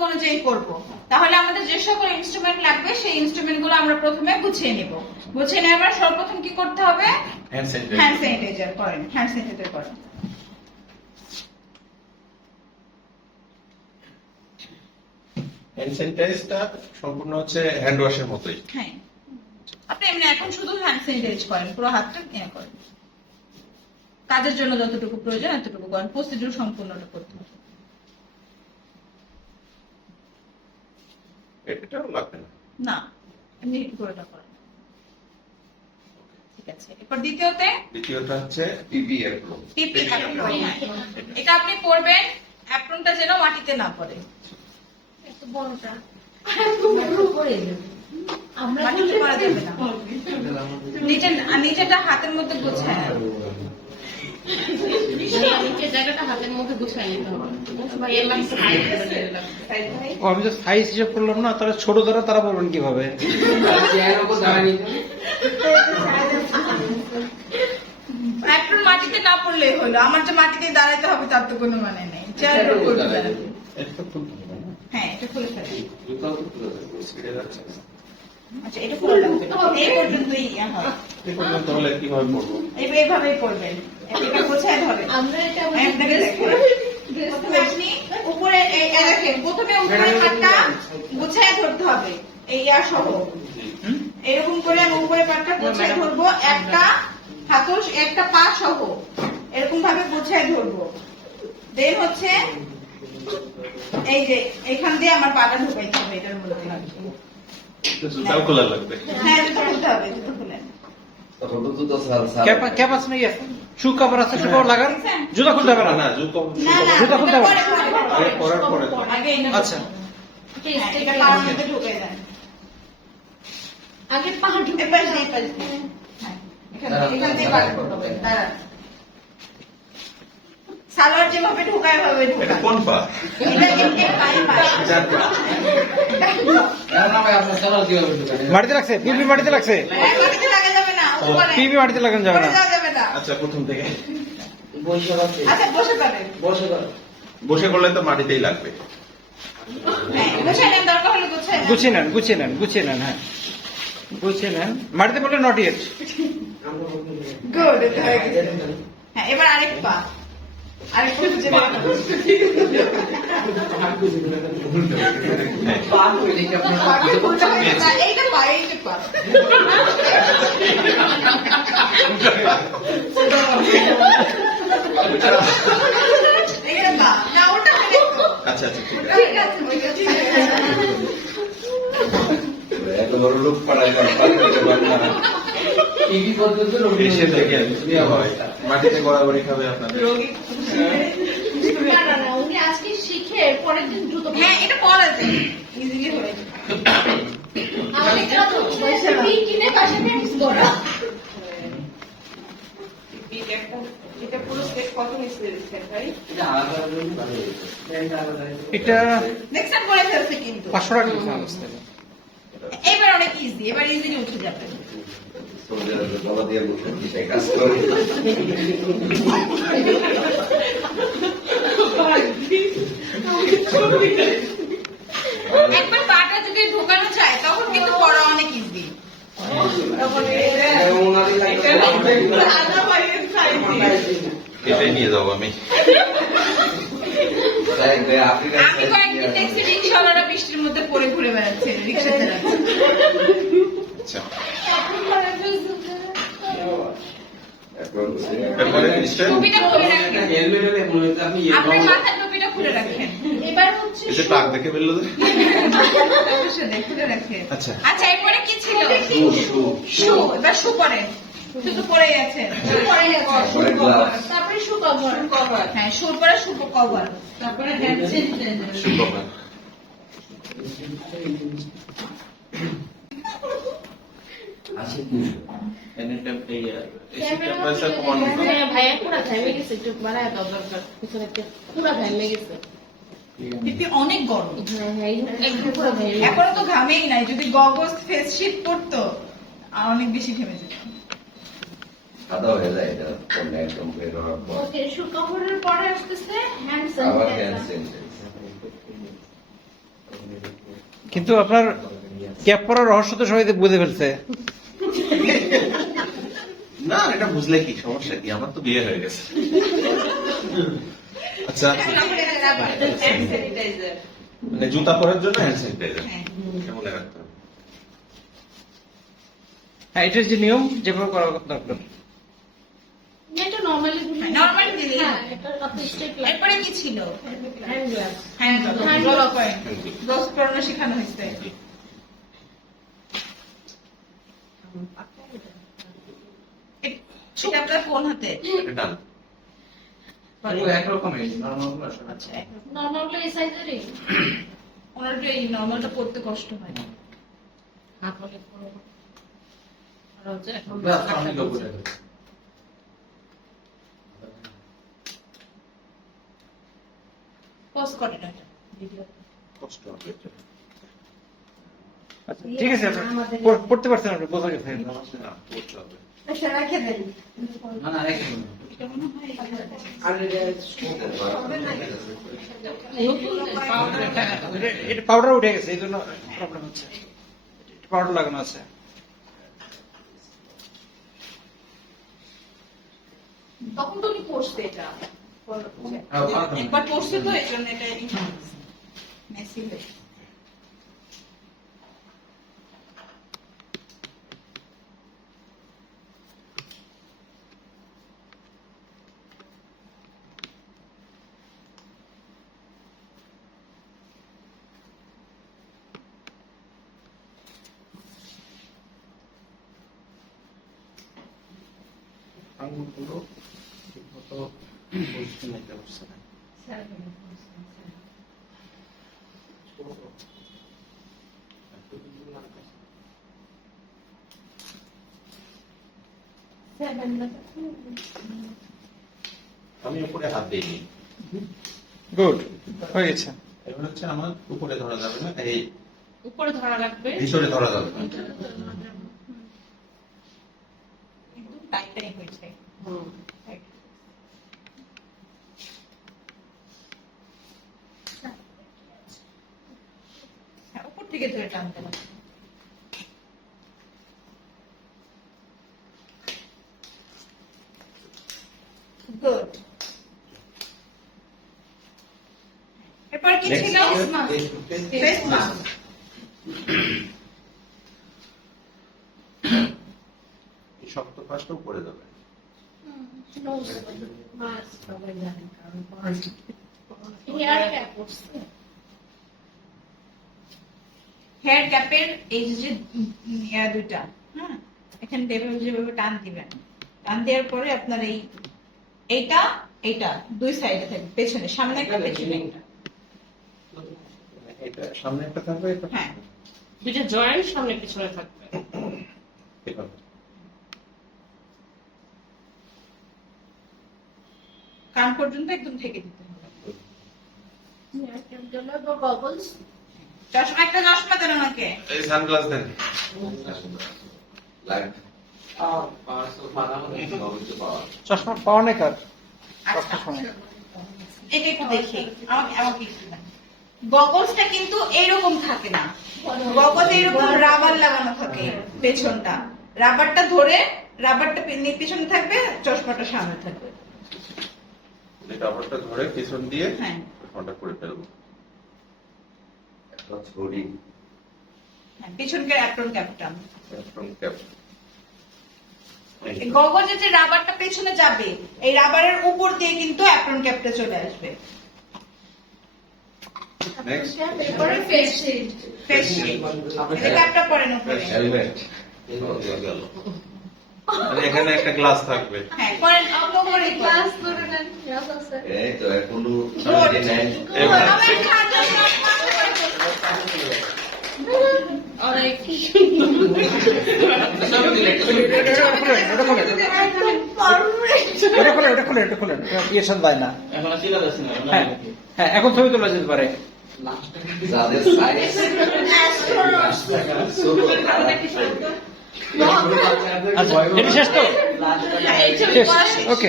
নিয়ম অনুযায়ী করব। তাহলে আমাদের যে সকল ইনস্ট্রুমেন্ট লাগবে সেই ইনস্ট্রুমেন্ট গুলো আমরা প্রথমে গুছিয়ে নিব। গুছিয়ে নেওয়ার সর্বপ্রথম কি করতে হবে? হ্যান্ড স্যানিটাইজার করেন। হ্যান্ড স্যানিটাইজার করেন। হ্যান্ড স্যানিটাইজারটা সম্পূর্ণ হচ্ছে হ্যান্ড ওয়াশের মতোই। হ্যাঁ, আপনি এমনি এখন শুধু হ্যান্ড স্যানিটাইজ করেন, পুরো হাতটা করেন। কাজের জন্য যতটুকু প্রয়োজন এতটুকু করেন, প্রসিডিউর সম্পূর্ণটা করতে হবে। এটাও লাগবে না, না, এমনি পুরোটা করেন। ঠিক আছে, এরপর দ্বিতীয়টা হচ্ছে পিপি অ্যাপ্রন। পিপি অ্যাপ্রন। এটা আপনি করবেন অ্যাপ্রনটা যেন মাটিতে না পড়ে। এত বড়টা মাটিতে পড়া যাবে না। নিচেটা হাতের মধ্যে গোছায় নিচের জায়গাটা হাতের মধ্যে গুছাই নিতে হবে। আমি তো সাইজ হিসেব করলাম না, তারা ছোট দ্বারা তারা বলবেন কিভাবে? অ্যাপ্রন মাটিতে না পড়লেই হলো। আমার যে মাটিতে দাঁড়াতে হবে তার তো কোনো মানে নেই। চেয়ারের উপর দাঁড়াবে। হ্যাঁ, এটা খুলে ফেলেন। আচ্ছা, এটা খুলে লাগবে না। এই পর্যন্তই হয়। তাহলে কিভাবে করবো? এইভাবেই পড়বেন। এটা গোছায় ধরে। আমরা এটা আপনাকে দেখেন। প্রথমে আপনি উপরে দেখেন, প্রথমে উপরের পাটটা গোছায় ধরতে হবে। এই সহ এরকম করে আমি উপরের পাটটা গোছায় ধরবো, একটা হাতল একটা পা সহ এরকম ভাবে গোছায় ধরবো। দেন হচ্ছে এই যে এখান দিয়ে আমার পাটা ঢুকাইতে হবে এটার মধ্যে। জুতাও খোলা লাগবে। হ্যাঁ, জুতো খুলতে হবে, জুতো খুলেন। ক্যাপ আছে নাকি? শু কাপড় আছে, শু কাপড় লাগান। জুতা খুলতে হবে না। না, জুতো না, না, জুতো খুলতে হবে না। পরার পরে। আগে এই আচ্ছা, হ্যাঁ, এটা পার মধ্যে ঢুকে দেন। আগে পাহাড় ঢুকে এপাশ দিয়ে এপাশ দিয়ে। হ্যাঁ, এখান দিয়ে বার করতে হবে। দাঁড়ান। সালোয়ার যেভাবে ঢোকায় ভাবে এটা ঢোকায়। কোন পা? এটা এমনি পায়ে পায়ে। মাটিতে লাগছে? পিপি মাটিতে লাগছে? হ্যাঁ, মাটিতে লাগা যাবে না, উপরে। পিপি মাটিতে লাগানো যাবে উপরে না। যাওয়া যাবে না। আচ্ছা, প্রথম থেকে আচ্ছা, বসে পাবেন। বসে করলে তো মাটিতেই লাগবে। হ্যাঁ, বসে নেন, দরকার হলে বসে নেন। গুছিয়ে নেন, গুছিয়ে নেন, গুছিয়ে নেন। হ্যাঁ, গুছিয়ে নেন। মাটিতে বললে নট ইয়েট। গুড, এটা হয়ে গেছে। হ্যাঁ, এবার আরেক পা। আরেক পা খুঁজে বের করুন। পাকে খুলতে হবে না, এইটা পা, এইটা পা। এইটা পা। না, ওটা হয়ে গেছে। আচ্ছা আচ্ছা, ঠিক আছে। ঠিক আছে, ওই আছে। এসে দেখেন কি হয়। মাটিতে গড়াগড়ি খাবে আপনাদের। রোগী না না না, উনি আজকে শিখে পরের দিন দ্রুত হ্যাঁ, এটা পড়া যায়, ইজিলি হয়ে যাবে। আমাদের কত বই কিনে পাশে প্র্যাকটিস করা। এটা পুরো সেট কত হয়েছে দেখছেন ভাই? এটা নেক্সট করে ফেলছে কিন্তু 500 টাকা দিতে হবে। এবার অনেক ইজি, এবার ইজিলি উঠে যাবে। একবার পাটা যদি ঢোকানো যায় তখন কিন্তু পড়া অনেক ইজি। এটাই নিয়ে যাবো আমি। আমি কয়েকদিন দেখছি রিক্সাওয়ালারা বৃষ্টির মধ্যে পড়ে ঘুরে বেড়াচ্ছে, রিক্সা চালাচ্ছে। আচ্ছা, তারপরে জিনিসটা টুপিটা খুলে রাখেন, আপনার মাথার টুপিটা খুলে রাখেন। এবার হচ্ছে এসে টাক দেখে ফেললো যে। অবশ্যই খুলে রাখেন। আচ্ছা। আচ্ছা, এরপরে কি ছিল? শু। এবার শু করেন। শুধু পরে গেছেন। পরে তারপরে শু কভার। হ্যাঁ, শুর পরে শু কভার। তারপরে হ্যান্ড স্যানিটাইজার। সুখবর। হ্যাঁ, ভাইয়া পুরা ঘামে গেছে, একটু বাড়ায় দাও দরকার। পিছনে একটা পুরা ঘামে গেছে। পিপি অনেক গরম। হ্যাঁ হ্যাঁ, একদম পুরা ঘামে গেছে। এখনো তো ঘামেই নাই, যদি গগলস ফেস শিট পড়তো অনেক বেশি ঘেমে যেত। ওকে, শু কভারের পরে আসতেছে হ্যান্ড আবার স্যানিটাইজার। Hand sanitiser. কিন্তু আপনার ক্যাপ পরার রহস্য তো সবাই বুঝে ফেলছে। না, এটা বুঝলে কি সমস্যা কি, আমার তো বিয়ে হয়ে গেছে। আচ্ছা, স্যানিটাইজার। মানে জুতা পরার জন্য হ্যান্ড স্যানিটাইজার হ্যাঁ। মনে রাখতে হবে। হ্যাঁ, এটার যে নিয়ম যেভাবে করা দরকার। এটা নরমালি Normally দিলেই হ্যাঁ হবে। এটা কত স্টেপ এরপরে কি ছিল? Hand gloves. Hand Hand gloves gloves. Gloves পরানো শেখানো হয়েছে। সেটা আপনার কোন হাতে? এটা ডান। একরকমই আচ্ছা, নরমালি এই সাইজেরই ওনার একটু এই নর্মালটা পড়তে কষ্ট হয়। হাত হলে পুরো আর হচ্ছে এখন পজ করে না এটা। কষ্ট হবে এটা। আচ্ছা, ঠিক আছে, আপনার পড়তে পারছেন, আপনি বোঝা গেছে। না, পড়তে হবে। এটা মনে হয় এটা পাউডার উঠে গেছে, এই জন্য প্রবলেম হচ্ছে। পাউডার লাগানো আছে। তখন তো উনি পড়ছে এটা। একবার পড়ছে তো এই জন্য এটা মেসি হয়েছে। আঙুলগুলো ঠিকমতো পজিশন নিতে পারছে না। আমি উপরে হাত দিইনি। গুড, হয়ে গেছে। এবার হচ্ছে আমার উপরে ধরা যাবে না, এই উপরে ধরা লাগবে। ভিতরে ধরা যাবে না। একদম টাইটাই হয়েছে। হ্যাঁ, উপর থেকে ধরে টানতে হবে। গুড। এরপর কি ছিল? Face mask. এই শক্ত পাশটা উপরে যাবে। হেয়ার ক্যাপ করছে। হেয়ার ক্যাপের এই যে দুইটা, হ্যাঁ, এখানে যেভাবে টান দিবেন, টান দেওয়ার পরে আপনার এইটা এইটা দুই সাইডে থাকবে, পেছনে, সামনে একটা, পেছনে একটা। এটা সামনে একটা থাকবে, এটা হ্যাঁ, দুইটা জয়েন্ট সামনে পিছনে থাকবে। এভাবে। কান পর্যন্ত একদম ঢেকে দিতে হবে। গগলস চশমা, একটা চশমা দেন ওনাকে। এই সানগ্লাস দেন। চশমা পাওয়া নেই কার? আচ্ছা, এটা একটু দেখি, আমাকে একটু দেন। গগলসটা কিন্তু এইরকম থাকে না, গগল এইরকম রাবার লাগানো থাকে পেছনটা, রাবারটা ধরে, রাবারটা পেছনে থাকবে, চশমাটা সামনে থাকবে। রাবারটা ধরে পিছন দিয়ে হ্যাঁ, ফোনটা করে ফেলবো। হ্যাঁ, পিছনকার অ্যাপ্রন ক্যাপটা। ক্যাপ। গগলের যে রাবারটা পেছনে যাবে, এই রাবারের উপর দিয়ে কিন্তু অ্যাপ্রন ক্যাপটা চলে আসবে। নেক্সট এরপরে ফেস শিল্ড। ফেস শিল্ড, এই ক্যাপটা পরেন উপরে। হেলমেট। এখানে একটা গ্লাস থাকবে। হ্যাঁ, পরেন, অল্প করে গ্লাস ধরে নেন। এই তো এখনো Good. এবার আমার খাজা সব অনেক এটা খোলেন, ইয়ের সাথে যায় না। হ্যাঁ, হ্যাঁ, এখন ছবি তোলা যেতে পারে। যাদের সাইজ আচ্ছা, এটা শেষ তো? এই ছবি শেষ, করা শেষ। ওকে।